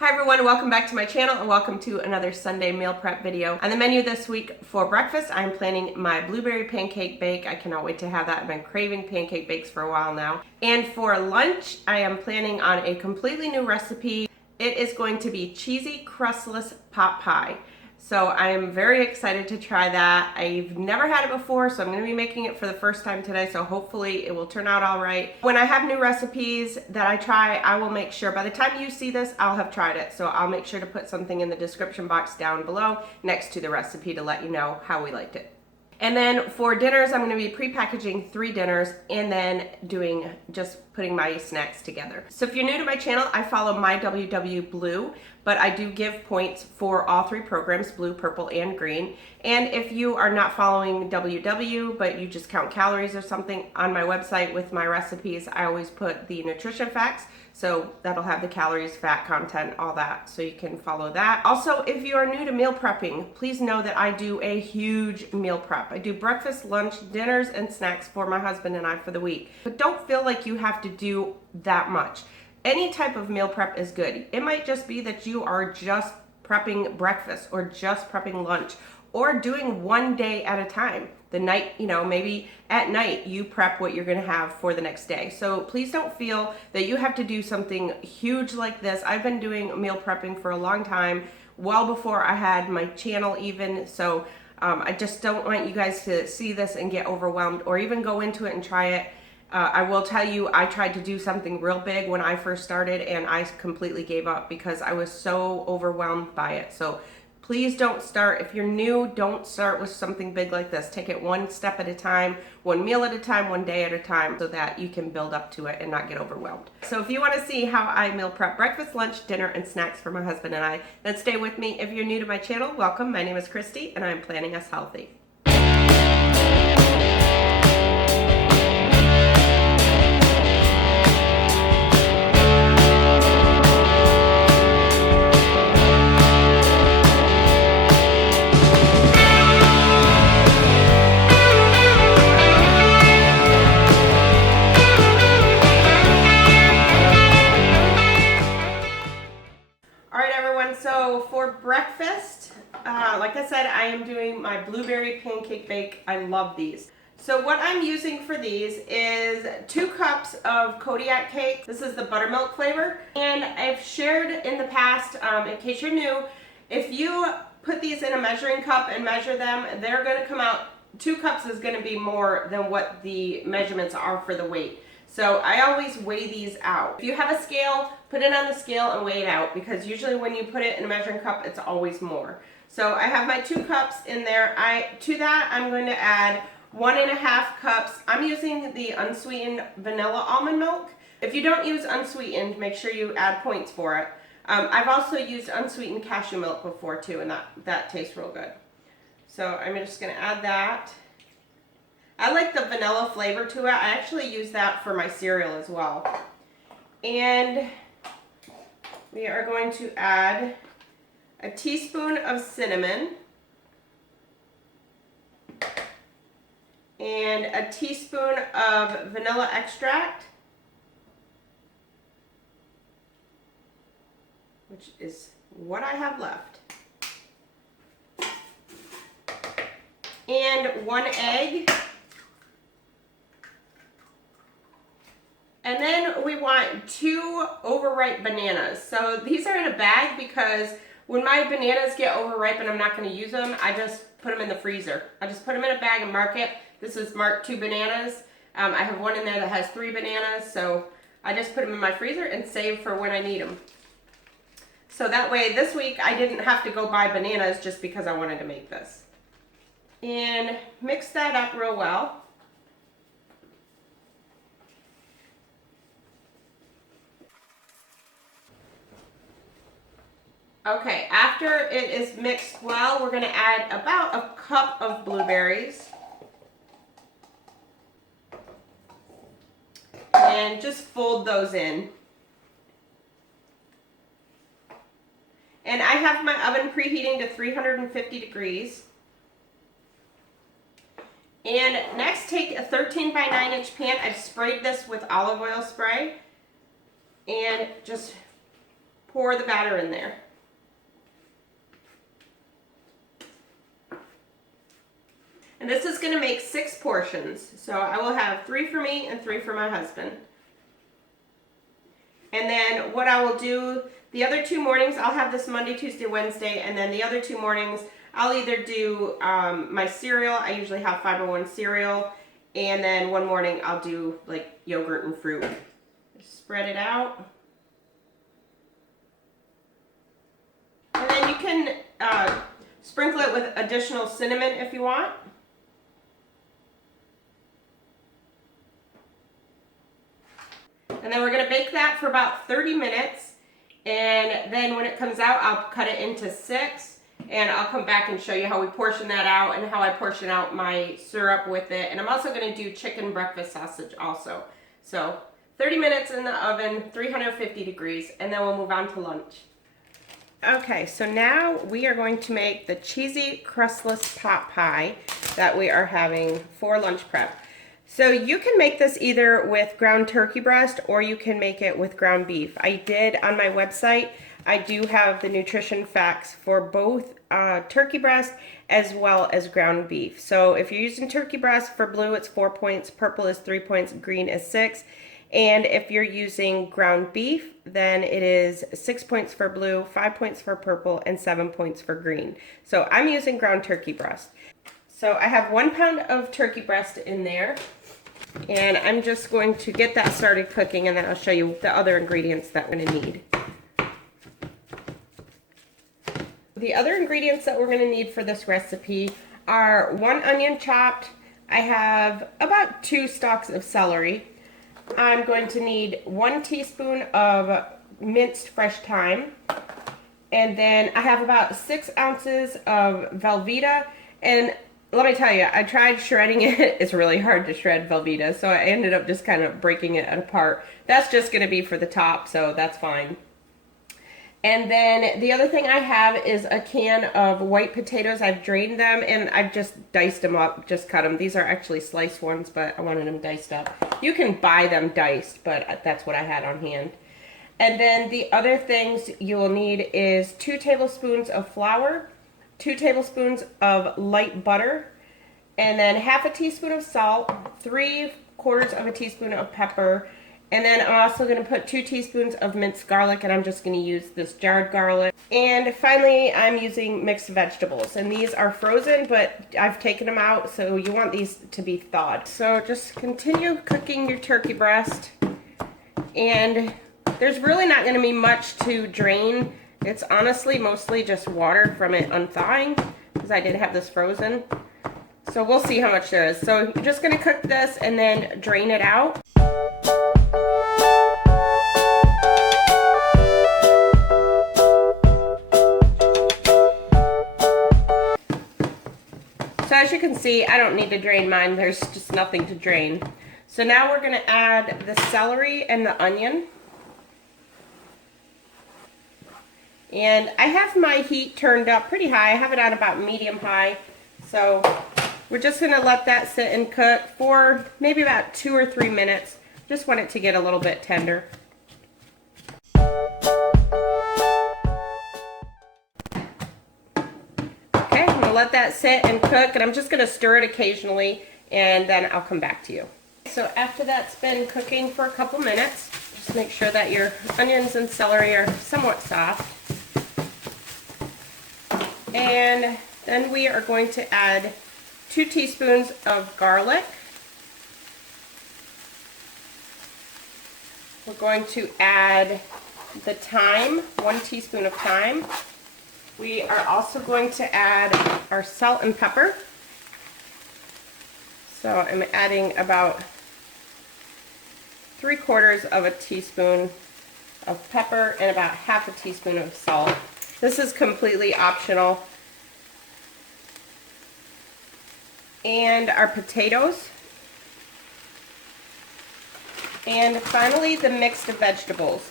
Hi everyone, welcome back to my channel and welcome to another Sunday meal prep video. On the menu this week for breakfast, I'm planning my blueberry pancake bake. I cannot wait to have that. I've been craving pancake bakes for a while now. And for lunch, I am planning on a completely new recipe. It is going to be cheesy crustless pot pie. So I am very excited to try that. I've never had it before, so I'm going to be making it for the first time today, so hopefully it will turn out all right. When I have new recipes that I try, I will make sure, by the time you see this, I'll have tried it. So I'll make sure to put something in the description box down below next to the recipe to let you know how we liked it. And then for dinners, I'm going to be pre-packaging 3 dinners and then putting my snacks together. So if you're new to my channel, I follow MyWW Blue, but I do give points for all 3 programs, blue, purple, and green. And if you are not following WW, but you just count calories or something, on my website with my recipes, I always put the nutrition facts. So that'll have the calories, fat content, all that, so you can follow that. Also, if you are new to meal prepping, please know that I do a huge meal prep. I do breakfast, lunch, dinners, and snacks for my husband and I for the week. But don't feel like you have to do that much. Any type of meal prep is good. It might just be that you are just prepping breakfast or just prepping lunch or doing one day at a time. The night, maybe at night you prep what you're gonna have for the next day. So please don't feel that you have to do something huge like this. I've been doing meal prepping for a long time, well before I had my channel even. So I just don't want you guys to see this and get overwhelmed or even go into it and try it. I will tell you, I tried to do something real big when I first started and I completely gave up because I was so overwhelmed by it. So please don't start, if you're new, don't start with something big like this. Take it one step at a time, one meal at a time, one day at a time, so that you can build up to it and not get overwhelmed. So if you want to see how I meal prep breakfast, lunch, dinner, and snacks for my husband and I, then stay with me. If you're new to my channel, welcome. My name is Christy and I'm planning us healthy. So for breakfast, like I said, I am doing my blueberry pancake bake. I love these. So what I'm using for these is 2 cups of Kodiak cake. This is the buttermilk flavor. And I've shared in the past, in case you're new, if you put these in a measuring cup and measure them, they're going to come out, 2 cups is going to be more than what the measurements are for the weight. So I always weigh these out. If you have a scale, put it on the scale and weigh it out, because usually when you put it in a measuring cup, it's always more. So I have my 2 cups in there. To that, I'm going to add 1.5 cups. I'm using the unsweetened vanilla almond milk. If you don't use unsweetened, make sure you add points for it. I've also used unsweetened cashew milk before too, and that tastes real good. So I'm just going to add that. I like the vanilla flavor to it. I actually use that for my cereal as well. And we are going to add a teaspoon of cinnamon and a teaspoon of vanilla extract, which is what I have left, and 1 egg. And then we want 2 overripe bananas. So these are in a bag because when my bananas get overripe and I'm not going to use them, I just put them in the freezer. I just put them in a bag and mark it. This is marked 2 bananas. I have one in there that has 3 bananas, so I just put them in my freezer and save for when I need them. So that way this week I didn't have to go buy bananas just because I wanted to make this. And mix that up real well. Okay, after it is mixed well, we're going to add about 1 cup of blueberries. And just fold those in. And I have my oven preheating to 350 degrees. And next, take a 13 by 9 inch pan. I've sprayed this with olive oil spray. And just pour the batter in there. And this is going to make 6 portions. So I will have 3 for me and 3 for my husband. And then what I will do, the other 2 mornings, I'll have this Monday, Tuesday, Wednesday, and then the other 2 mornings, I'll either do my cereal. I usually have 501 cereal. And then one morning I'll do like yogurt and fruit. Spread it out. And then you can sprinkle it with additional cinnamon if you want. And then we're going to bake that for about 30 minutes. And then when it comes out, I'll cut it into 6. And I'll come back and show you how we portion that out and how I portion out my syrup with it. And I'm also going to do chicken breakfast sausage also. So 30 minutes in the oven, 350 degrees, and then we'll move on to lunch. Okay, so now we are going to make the cheesy crustless pot pie that we are having for lunch prep. So you can make this either with ground turkey breast or you can make it with ground beef. I did on my website, I do have the nutrition facts for both turkey breast as well as ground beef. So if you're using turkey breast, for blue it's 4 points, purple is 3 points, green is 6. And if you're using ground beef, then it is 6 points for blue, 5 points for purple, and 7 points for green. So I'm using ground turkey breast. So I have 1 pound of turkey breast in there. And I'm just going to get that started cooking, and then I'll show you the other ingredients that we're going to need. The other ingredients that we're going to need for this recipe are 1 onion chopped. I have about 2 stalks of celery. I'm going to need 1 teaspoon of minced fresh thyme. And then I have about 6 ounces of Velveeta. And let me tell you, I tried shredding it. It's really hard to shred Velveeta, so I ended up just kind of breaking it apart. That's just going to be for the top, so that's fine. And then the other thing I have is a can of white potatoes. I've drained them and I've just diced them up, just cut them. These are actually sliced ones, but I wanted them diced up. You can buy them diced, but that's what I had on hand. And then the other things you will need is 2 tablespoons of flour, 2 tablespoons of light butter, and then half a teaspoon of salt, 3/4 of a teaspoon of pepper. And then I'm also going to put 2 teaspoons of minced garlic, and I'm just going to use this jarred garlic. And finally, I'm using mixed vegetables. And these are frozen, but I've taken them out, so you want these to be thawed. So just continue cooking your turkey breast. And there's really not going to be much to drain. It's honestly mostly just water from it unthawing, because I did have this frozen. So we'll see how much there is. So you're just going to cook this and then drain it out. So as you can see, I don't need to drain mine. There's just nothing to drain. So now we're going to add the celery and the onion. And I have my heat turned up pretty high. I have it on about medium high. So we're just going to let that sit and cook for maybe about 2 or 3 minutes. Just want it to get a little bit tender. Let that sit and cook, and I'm just going to stir it occasionally, and then I'll come back to you. So after that's been cooking for a couple minutes, just make sure that your onions and celery are somewhat soft. And then we are going to add 2 teaspoons of garlic. We're going to add the thyme, 1 teaspoon of thyme. We are also going to add our salt and pepper. So I'm adding about 3/4 of a teaspoon of pepper and about half a teaspoon of salt. This is completely optional. And our potatoes. And finally, the mixed vegetables.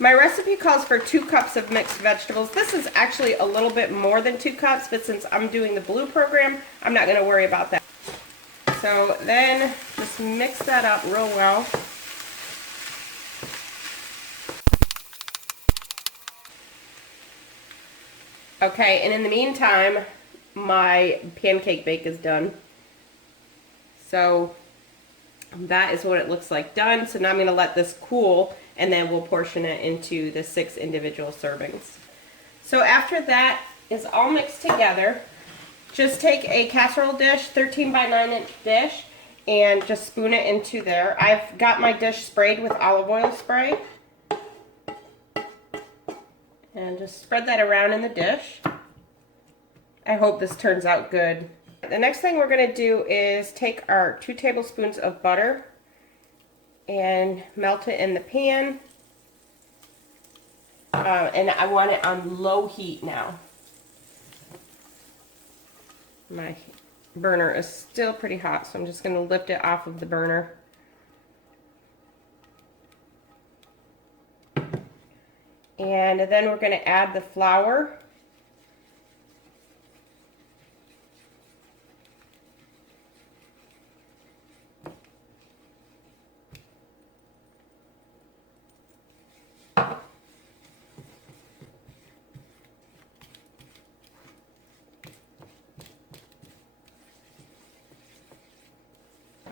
My recipe calls for 2 cups of mixed vegetables. This is actually a little bit more than 2 cups, but since I'm doing the blue program, I'm not going to worry about that. So then just mix that up real well. Okay, and in the meantime, my pancake bake is done. So that is what it looks like done. So now I'm going to let this cool, and then we'll portion it into the 6 individual servings. So after that is all mixed together, just take a casserole dish, 13 by 9 inch dish, and just spoon it into there. I've got my dish sprayed with olive oil spray. And just spread that around in the dish. I hope this turns out good. The next thing we're going to do is take our 2 tablespoons of butter and melt it in the pan. And I want it on low heat now. My burner is still pretty hot, so I'm just going to lift it off of the burner. And then we're going to add the flour.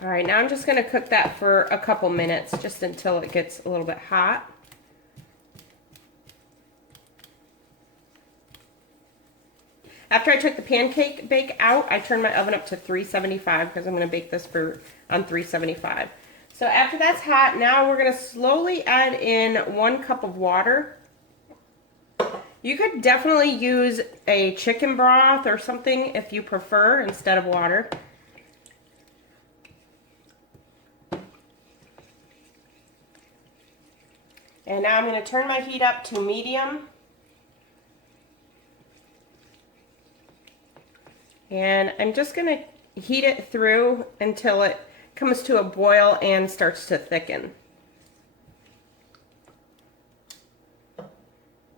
All right, now I'm just going to cook that for a couple minutes, just until it gets a little bit hot. After I took the pancake bake out, I turned my oven up to 375 because I'm going to bake this on 375. So after that's hot, now we're going to slowly add in 1 cup of water. You could definitely use a chicken broth or something if you prefer instead of water. And now I'm going to turn my heat up to medium. And I'm just going to heat it through until it comes to a boil and starts to thicken.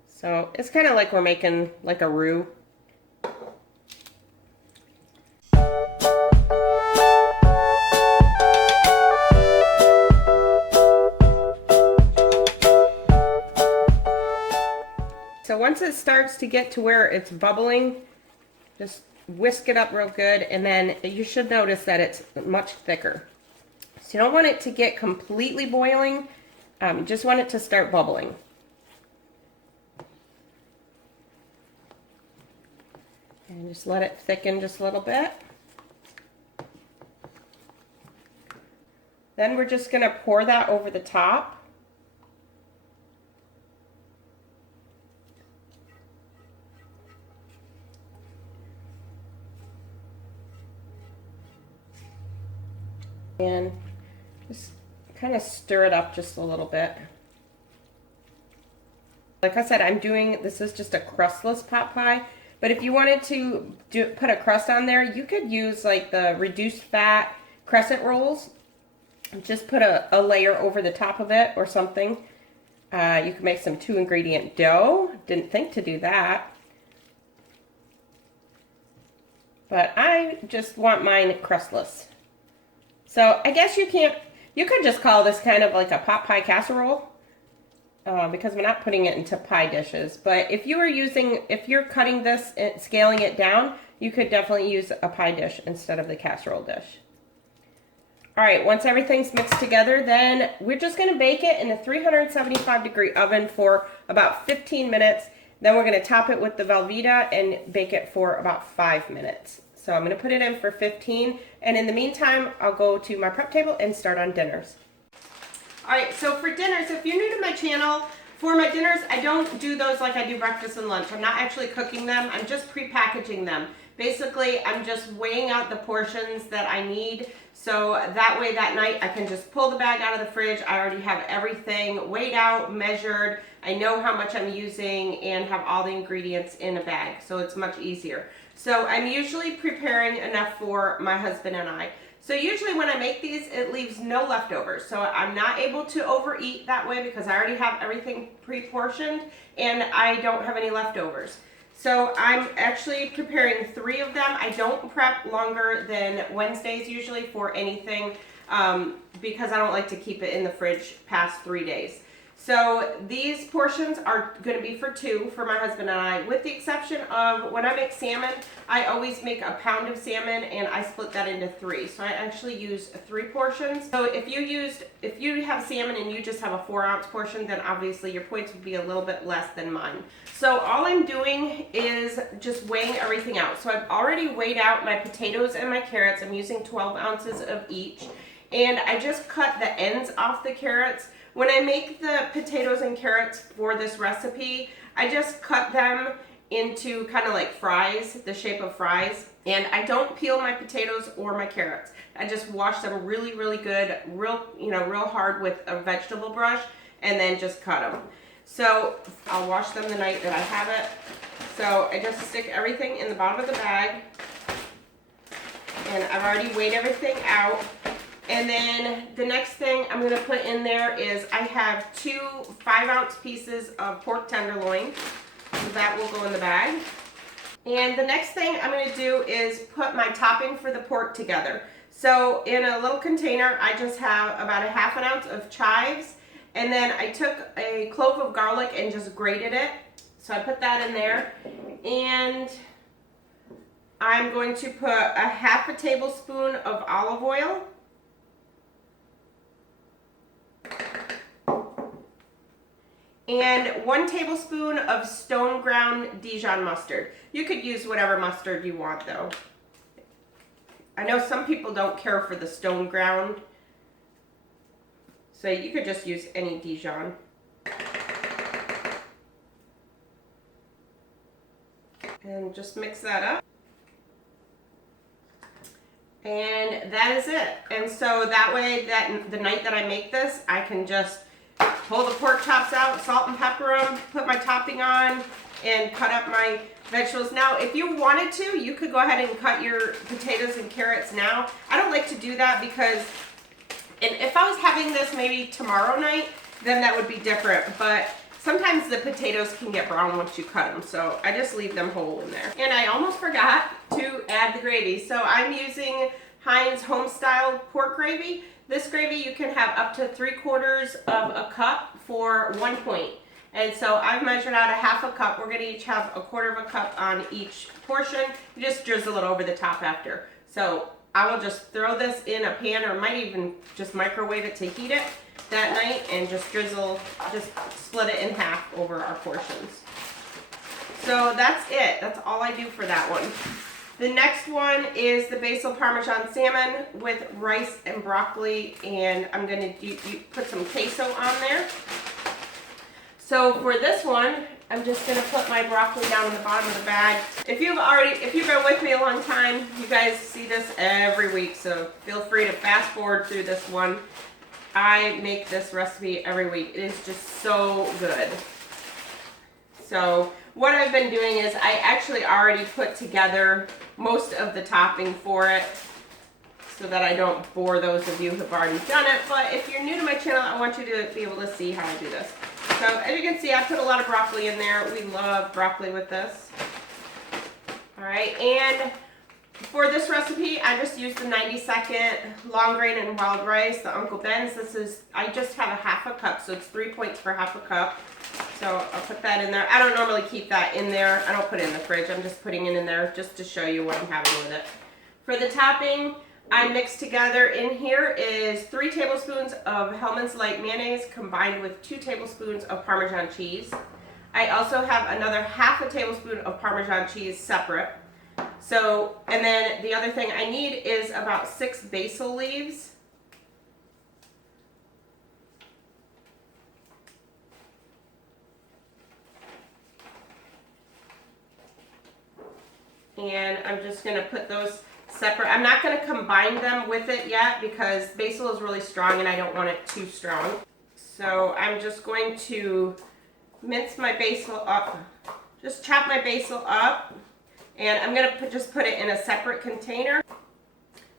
So it's kind of like we're making like a roux. So once it starts to get to where it's bubbling, just whisk it up real good, and then you should notice that it's much thicker. So you don't want it to get completely boiling, just want it to start bubbling. And just let it thicken just a little bit. Then we're just going to pour that over the top. And just kind of stir it up just a little bit. Like I said, this is just a crustless pot pie, but if you wanted to put a crust on there, you could use like the reduced fat crescent rolls. Just put a layer over the top of it or something. You can make some 2-ingredient dough. Didn't think to do that. But I just want mine crustless. So I guess you could just call this kind of like a pot pie casserole because we're not putting it into pie dishes. But if you're cutting this and scaling it down, you could definitely use a pie dish instead of the casserole dish. All right, once everything's mixed together, then we're just going to bake it in a 375-degree oven for about 15 minutes. Then we're going to top it with the Velveeta and bake it for about 5 minutes. So I'm going to put it in for 15, and in the meantime, I'll go to my prep table and start on dinners. All right, so for dinners, if you're new to my channel, for my dinners, I don't do those like I do breakfast and lunch. I'm not actually cooking them. I'm just pre-packaging them. Basically, I'm just weighing out the portions that I need, so that way that night I can just pull the bag out of the fridge. I already have everything weighed out, measured. I know how much I'm using and have all the ingredients in a bag, so it's much easier. So I'm usually preparing enough for my husband and I. So usually when I make these, it leaves no leftovers. So I'm not able to overeat that way because I already have everything pre-portioned and I don't have any leftovers. So I'm actually preparing 3 of them. I don't prep longer than Wednesdays usually for anything because I don't like to keep it in the fridge past 3 days. So these portions are going to be for 2 for my husband and I, with the exception of when I make salmon, I always make a pound of salmon and I split that into 3. So I actually use 3 portions. So if you have salmon and you just have a 4-ounce portion, then obviously your points would be a little bit less than mine. So all I'm doing is just weighing everything out. So I've already weighed out my potatoes and my carrots. I'm using 12 ounces of each. And I just cut the ends off the carrots. When I make the potatoes and carrots for this recipe, I just cut them into kind of like fries, the shape of fries. And I don't peel my potatoes or my carrots. I just wash them really, really good, real hard with a vegetable brush, and then just cut them. So I'll wash them the night that I have it. So I just stick everything in the bottom of the bag. And I've already weighed everything out. And then the next thing I'm going to put in there is I have 2 5-ounce pieces of pork tenderloin. So that will go in the bag. And the next thing I'm going to do is put my topping for the pork together. So in a little container, I just have about a 1/2 ounce of chives. And then I took a clove of garlic and just grated it. So I put that in there. And I'm going to put a 1/2 tablespoon of olive oil. And 1 tablespoon of stone ground Dijon mustard. You could use whatever mustard you want though. I know some people don't care for the stone ground, so you could just use any Dijon. And just mix that up. And that is it. And so that way, that the night that I make this, I can just pull the pork chops out, salt and pepper them, put my topping on, and cut up my vegetables. Now, if you wanted to, you could go ahead and cut your potatoes and carrots now. I don't like to do that because, and if I was having this maybe tomorrow night, then that would be different. But sometimes the potatoes can get brown once you cut them, so I just leave them whole in there. And I almost forgot to add the gravy. So I'm using Heinz Homestyle pork gravy. This gravy you can have up to 3/4 of a cup for 1 point. And so I've measured out a 1/2 cup. We're gonna each have 1/4 of a cup on each portion. You just drizzle it over the top after. So I will just throw this in a pan, or might even just microwave it to heat it that night, and just split it in half over our portions. So that's it. That's all I do for that one. The next one is the Basil-Parmesan salmon with rice and broccoli, and I'm going to put some queso on there. So for this one, I'm just going to put my broccoli down in the bottom of the bag. If you've been with me a long time, you guys see this every week, so feel free to fast forward through this one. I make this recipe every week. It is just so good. So what I've been doing is I actually already put together most of the topping for it so that I don't bore those of you who have already done it. But if you're new to my channel, I want you to be able to see how I do this. So as you can see, I put a lot of broccoli in there. We love broccoli with this. All right, and for this recipe, I just used the 90-second long grain and wild rice, the Uncle Ben's. I just have a 1/2 cup, so it's 3 points for 1/2 cup. So I'll put that in there. I don't normally keep that in there. I don't put it in the fridge. I'm just putting it in there just to show you what I'm having with it. For the topping, I mixed together in here is 3 tablespoons of Hellmann's Light mayonnaise combined with 2 tablespoons of Parmesan cheese. I also have another 1/2 tablespoon of Parmesan cheese separate. So, and then the other thing I need is about 6 basil leaves. And I'm just going to put those separate. I'm not going to combine them with it yet because basil is really strong and I don't want it too strong. So I'm just going to mince my basil up, just chop my basil up, and I'm going to just put it in a separate container.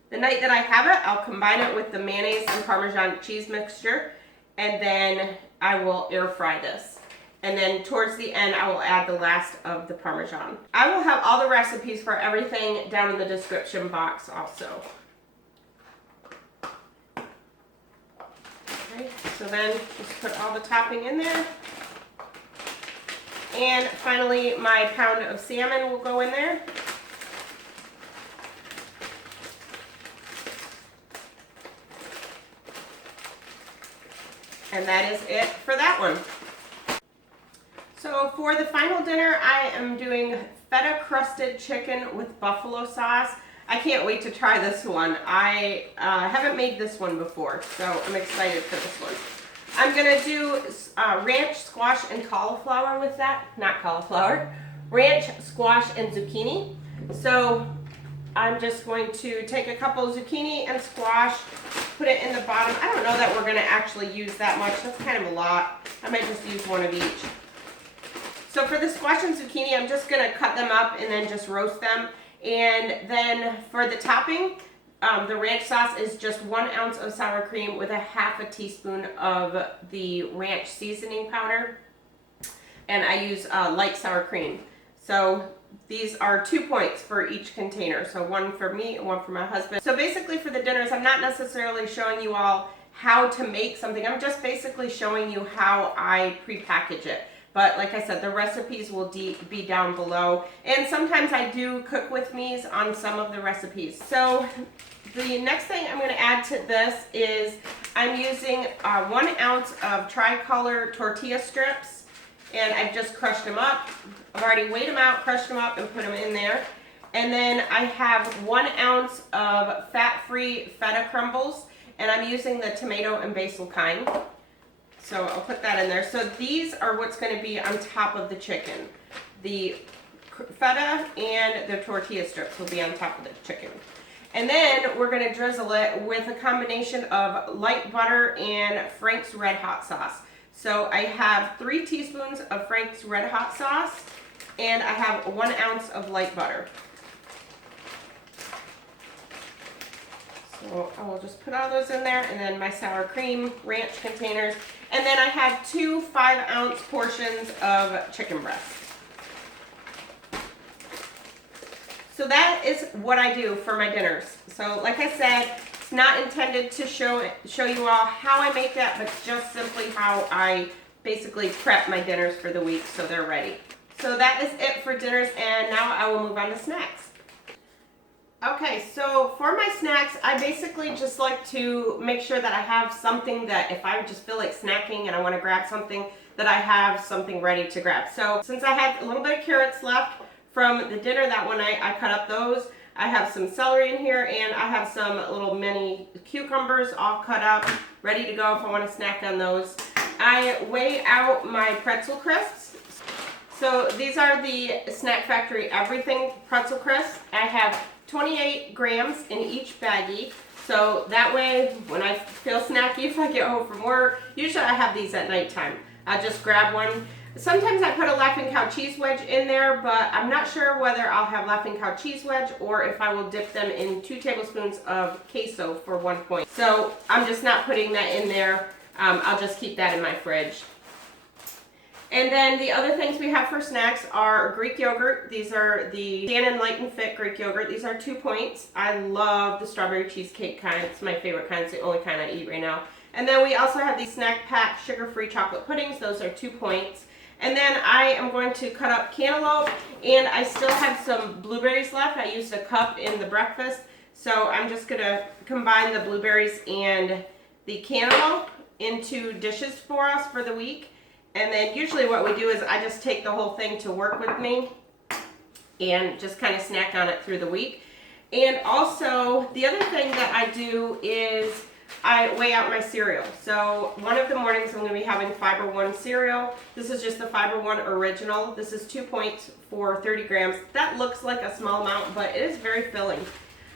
The night that I have it, I'll combine it with the mayonnaise and Parmesan cheese mixture, and then I will air fry this. And then towards the end, I will add the last of the Parmesan. I will have all the recipes for everything down in the description box also. Okay, so then just put all the topping in there. And finally, my pound of salmon will go in there. And that is it for that one. So for the final dinner, I am doing feta-crusted chicken with buffalo sauce. I can't wait to try this one. I haven't made this one before, so I'm excited for this one. I'm gonna do ranch, squash, and cauliflower with that. Not cauliflower. Ranch, squash, and zucchini. So I'm just going to take a couple of zucchini and squash, put it in the bottom. I don't know that we're gonna actually use that much. That's kind of a lot. I might just use one of each. So for the squash and zucchini, I'm just gonna cut them up and then just roast them. And then for the topping, the ranch sauce is just 1 ounce of sour cream with a half a teaspoon of the ranch seasoning powder. And I use light sour cream. So these are 2 points for each container. So one for me and one for my husband. So basically for the dinners, I'm not necessarily showing you all how to make something. I'm just basically showing you how I pre-package it. But like I said, the recipes will be down below. And sometimes I do cook with me's on some of the recipes. So the next thing I'm gonna add to this is I'm using 1 ounce of tricolor tortilla strips. And I've just crushed them up. I've already weighed them out, crushed them up, and put them in there. And then I have 1 ounce of fat-free feta crumbles. And I'm using the tomato and basil kind. So I'll put that in there. So these are what's going to be on top of the chicken. The feta and the tortilla strips will be on top of the chicken. And then we're going to drizzle it with a combination of light butter and Frank's Red Hot sauce. So I have 3 teaspoons of Frank's Red Hot sauce and I have 1 ounce of light butter. So I will just put all those in there, and then my sour cream ranch containers. And then I have 2 5-ounce portions of chicken breast. So that is what I do for my dinners. So like I said, it's not intended to show you all how I make that, but just simply how I basically prep my dinners for the week so they're ready. So that is it for dinners, and now I will move on to snacks. Okay, so for my snacks, I basically just like to make sure that I have something that if I just feel like snacking and I want to grab something, that I have something ready to grab. So since I had a little bit of carrots left from the dinner that one night, I cut up those. I have some celery in here, and I have some little mini cucumbers all cut up, ready to go if I want to snack on those. I weigh out my pretzel crisps. So these are the Snack Factory Everything pretzel crisps. I have 28 grams in each baggie, so that way when I feel snacky if I get home from work, usually I have these at nighttime. I just grab one. Sometimes I put a Laughing Cow cheese wedge in there, but I'm not sure whether I'll have Laughing Cow cheese wedge or if I will dip them in 2 tablespoons of queso for 1 point. So I'm just not putting that in there. I'll just keep that in my fridge. And then the other things we have for snacks are Greek yogurt. These are the Dannon Light and Fit Greek yogurt. These are 2 points. I love the strawberry cheesecake kind. It's my favorite kind. It's the only kind I eat right now. And then we also have these Snack Pack sugar-free chocolate puddings. Those are 2 points. And then I am going to cut up cantaloupe, and I still have some blueberries left. I used a cup in the breakfast. So I'm just going to combine the blueberries and the cantaloupe into dishes for us for the week. And then usually what we do is I just take the whole thing to work with me and just kind of snack on it through the week. And also the other thing that I do is I weigh out my cereal. So one of the mornings I'm going to be having Fiber One cereal. This is just the Fiber One original. This is 2 points for 30 grams. That looks like a small amount, but it is very filling.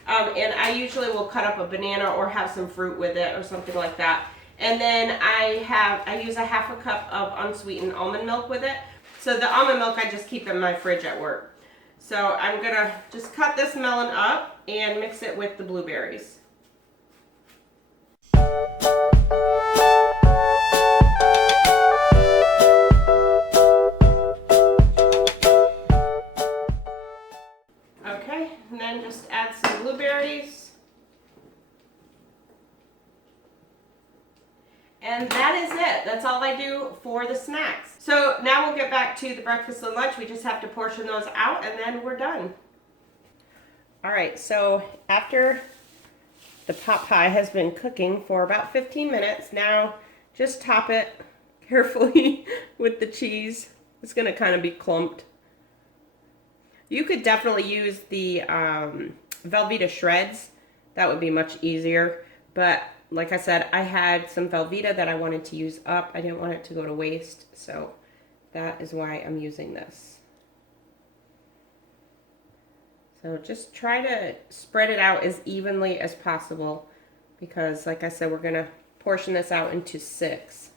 And I usually will cut up a banana or have some fruit with it or something like that. And then I use a half a cup of unsweetened almond milk with it. So the almond milk I just keep in my fridge at work. So I'm gonna just cut this melon up and mix it with the blueberries. Okay, and then just add some blueberries. And that is it. That's all I do for the snacks. So now we'll get back to the breakfast and lunch. We just have to portion those out and then we're done. All right, so after the pot pie has been cooking for about 15 minutes, now just top it carefully with the cheese. It's gonna kind of be clumped. You could definitely use the Velveeta shreds. That would be much easier, but like I said, I had some Velveeta that I wanted to use up. I didn't want it to go to waste, so that is why I'm using this. So just try to spread it out as evenly as possible because, like I said, we're going to portion this out into 6.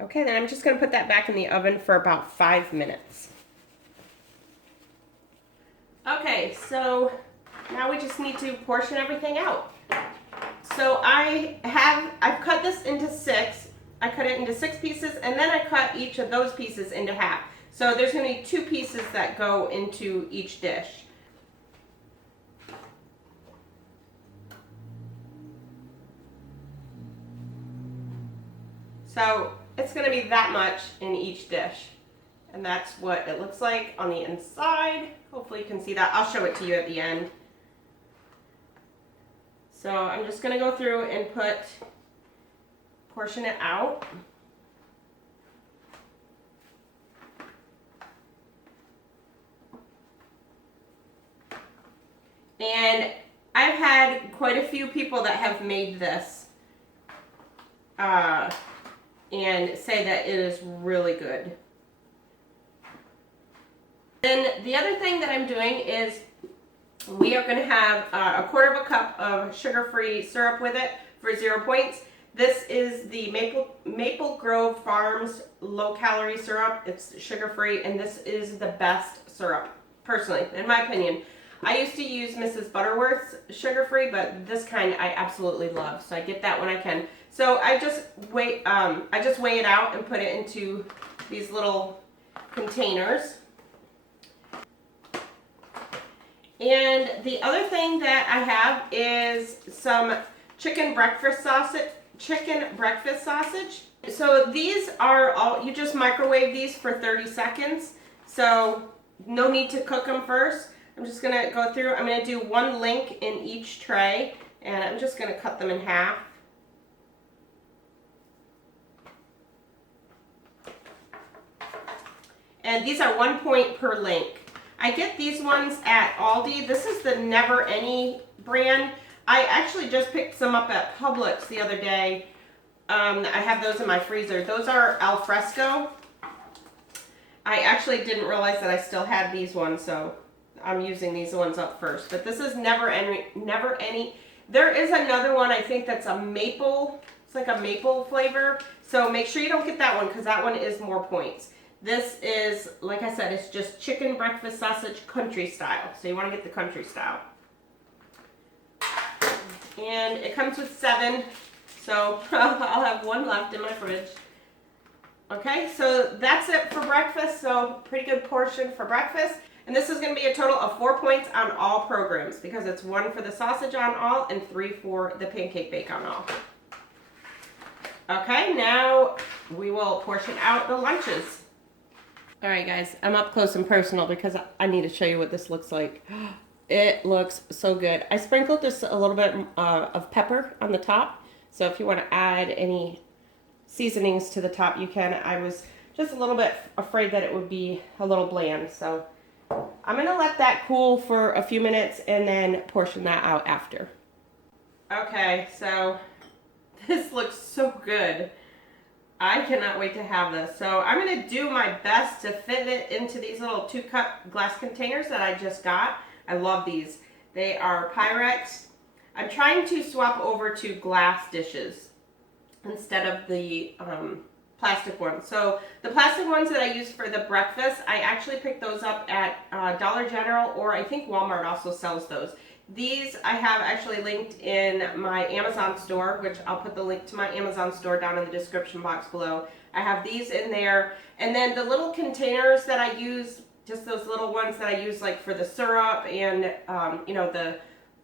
Okay, then I'm just going to put that back in the oven for about 5 minutes. Okay, so now we just need to portion everything out. So I've cut this into 6. I cut it into 6 pieces, and then I cut each of those pieces into half. So there's going to be 2 pieces that go into each dish. So it's going to be that much in each dish. And that's what it looks like on the inside. Hopefully you can see that. I'll show it to you at the end. So I'm just going to go through and portion it out. And I've had quite a few people that have made this and say that it is really good. Then the other thing that I'm doing is we are going to have a 1/4 cup of sugar-free syrup with it for 0 points. This is the Maple Grove Farms low-calorie syrup. It's sugar-free, and this is the best syrup, personally, in my opinion. I used to use Mrs. Butterworth's sugar-free, but this kind I absolutely love, so I get that when I can. So I just weigh it out and put it into these little containers. And the other thing that I have is some chicken breakfast sausage. So these are all, you just microwave these for 30 seconds. So no need to cook them first. I'm just going to go through, I'm going to do 1 link in each tray, and I'm just going to cut them in half. And these are 1 point per link. I get these ones at Aldi. This is the Never Any brand. I actually just picked some up at Publix the other day. I have those in my freezer. Those are al fresco. I actually didn't realize that I still had these ones, so I'm using these ones up first. But this is Never Any. There is another one, I think, that's a maple. It's like a maple flavor. So make sure you don't get that one because that one is more points. This is, like I said, it's just chicken breakfast sausage country style. So you want to get the country style. And it comes with 7. So I'll have 1 left in my fridge. Okay, so that's it for breakfast. So pretty good portion for breakfast. And this is going to be a total of 4 points on all programs because it's 1 for the sausage on all and 3 for the pancake bake on all. Okay, now we will portion out the lunches. All right, guys, I'm up close and personal because I need to show you what this looks like. It looks so good. I sprinkled just a little bit of pepper on the top. So if you want to add any seasonings to the top, you can. I was just a little bit afraid that it would be a little bland. So I'm going to let that cool for a few minutes and then portion that out after. Okay, so this looks so good. I cannot wait to have this. So I'm going to do my best to fit it into these little 2-cup glass containers that I just got. I love these. They are Pyrex. I'm trying to swap over to glass dishes instead of the plastic ones. So the plastic ones that I use for the breakfast, I actually picked those up at Dollar General, or I think Walmart also sells those. These I have actually linked in my Amazon store, which I'll put the link to my Amazon store down in the description box below. I have these in there. And then the little containers that I use, just those little ones that I use like for the syrup and, you know, the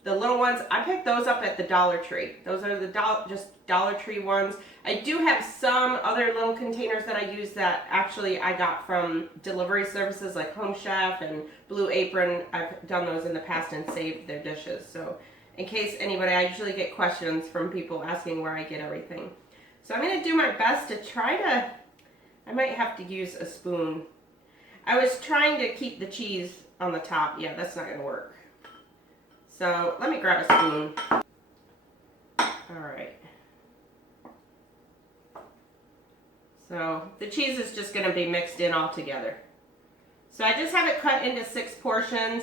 The little ones, I picked those up at the Dollar Tree. Those are the just Dollar Tree ones. I do have some other little containers that I use that actually I got from delivery services like Home Chef and Blue Apron. I've done those in the past and saved their dishes. So in case anybody, I usually get questions from people asking where I get everything. So I'm going to do my best to try to, I might have to use a spoon. I was trying to keep the cheese on the top. Yeah, that's not going to work. So let me grab a spoon. All right. So the cheese is just going to be mixed in all together. So I just have it cut into 6 portions.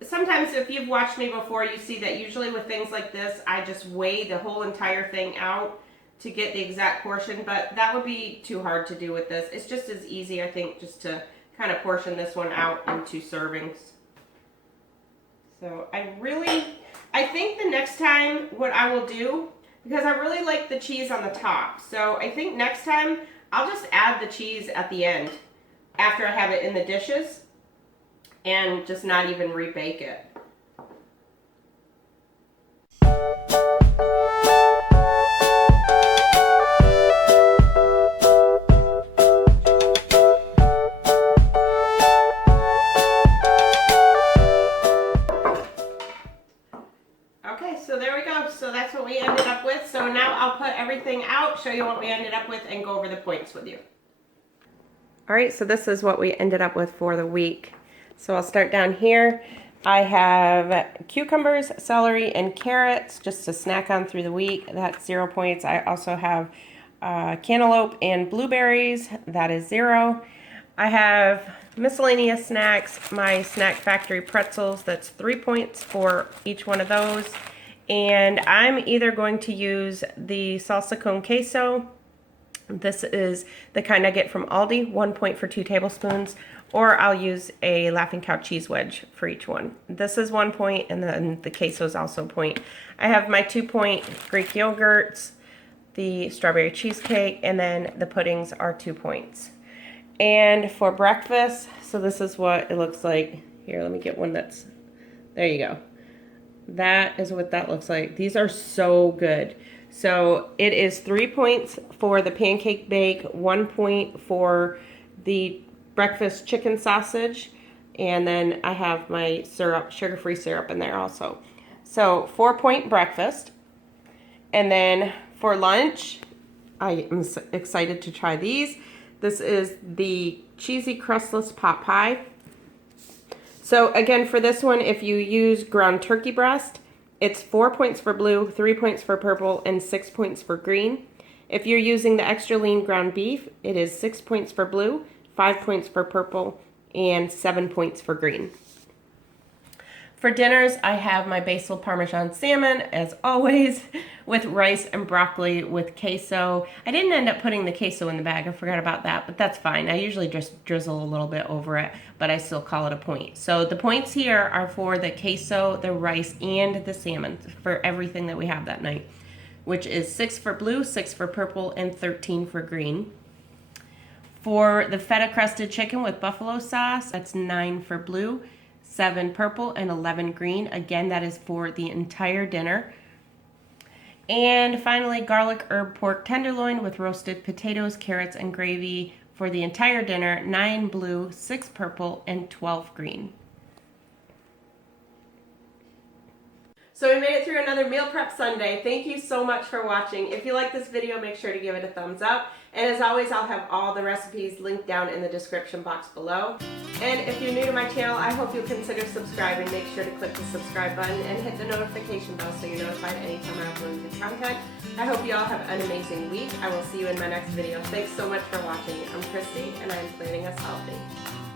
Sometimes if you've watched me before, you see that usually with things like this, I just weigh the whole entire thing out to get the exact portion, but that would be too hard to do with this. It's just as easy, I think, just to kind of portion this one out into servings. So I think the next time what I will do, because I really like the cheese on the top, so I think next time I'll just add the cheese at the end after I have it in the dishes and just not even rebake it. So there we go. So that's what we ended up with. So now I'll put everything out, show you what we ended up with, and go over the points with you. All right, so this is what we ended up with for the week. So I'll start down here. I have cucumbers, celery, and carrots just to snack on through the week. That's 0 points. I also have cantaloupe and blueberries. That is 0. I have miscellaneous snacks, my Snack Factory pretzels. That's 3 points for each one of those. And I'm either going to use the salsa con queso. This is the kind I get from Aldi, 1 point for 2 tablespoons. Or I'll use a Laughing Cow cheese wedge for each one. This is 1 point, and then the queso is also a point. I have my 2 point Greek yogurts, the strawberry cheesecake, and then the puddings are 2 points. And for breakfast, so this is what it looks like. Here, let me get one that's, there you go. That is what that looks like. These are so good. So it is 3 points for the pancake bake, 1 point for the breakfast chicken sausage, and then I have my syrup, sugar-free syrup in there also. So 4 point breakfast. And then for lunch, I am excited to try these. This is the cheesy crustless pot pie. So again, for this one, if you use ground turkey breast, it's 4 points for blue, 3 points for purple, and 6 points for green. If you're using the extra lean ground beef, it is 6 points for blue, 5 points for purple, and 7 points for green. For dinners, I have my Basil-Parmesan salmon, as always, with rice and broccoli with queso. I didn't end up putting the queso in the bag. I forgot about that, but that's fine. I usually just drizzle a little bit over it, but I still call it a point. So the points here are for the queso, the rice, and the salmon for everything that we have that night, which is 6 for blue, 6 for purple, and 13 for green. For the feta-crusted chicken with buffalo sauce, that's 9 for blue, 7 purple, and 11 green. Again, that is for the entire dinner. And finally, garlic herb pork tenderloin with roasted potatoes, carrots, and gravy for the entire dinner, 9 blue, 6 purple, and 12 green. So we made it through another Meal Prep Sunday. Thank you so much for watching. If you like this video, make sure to give it a thumbs up. And as always, I'll have all the recipes linked down in the description box below. And if you're new to my channel, I hope you'll consider subscribing. Make sure to click the subscribe button and hit the notification bell so you're notified anytime I upload new content. I hope you all have an amazing week. I will see you in my next video. Thanks so much for watching. I'm Christy, and I'm planning us healthy.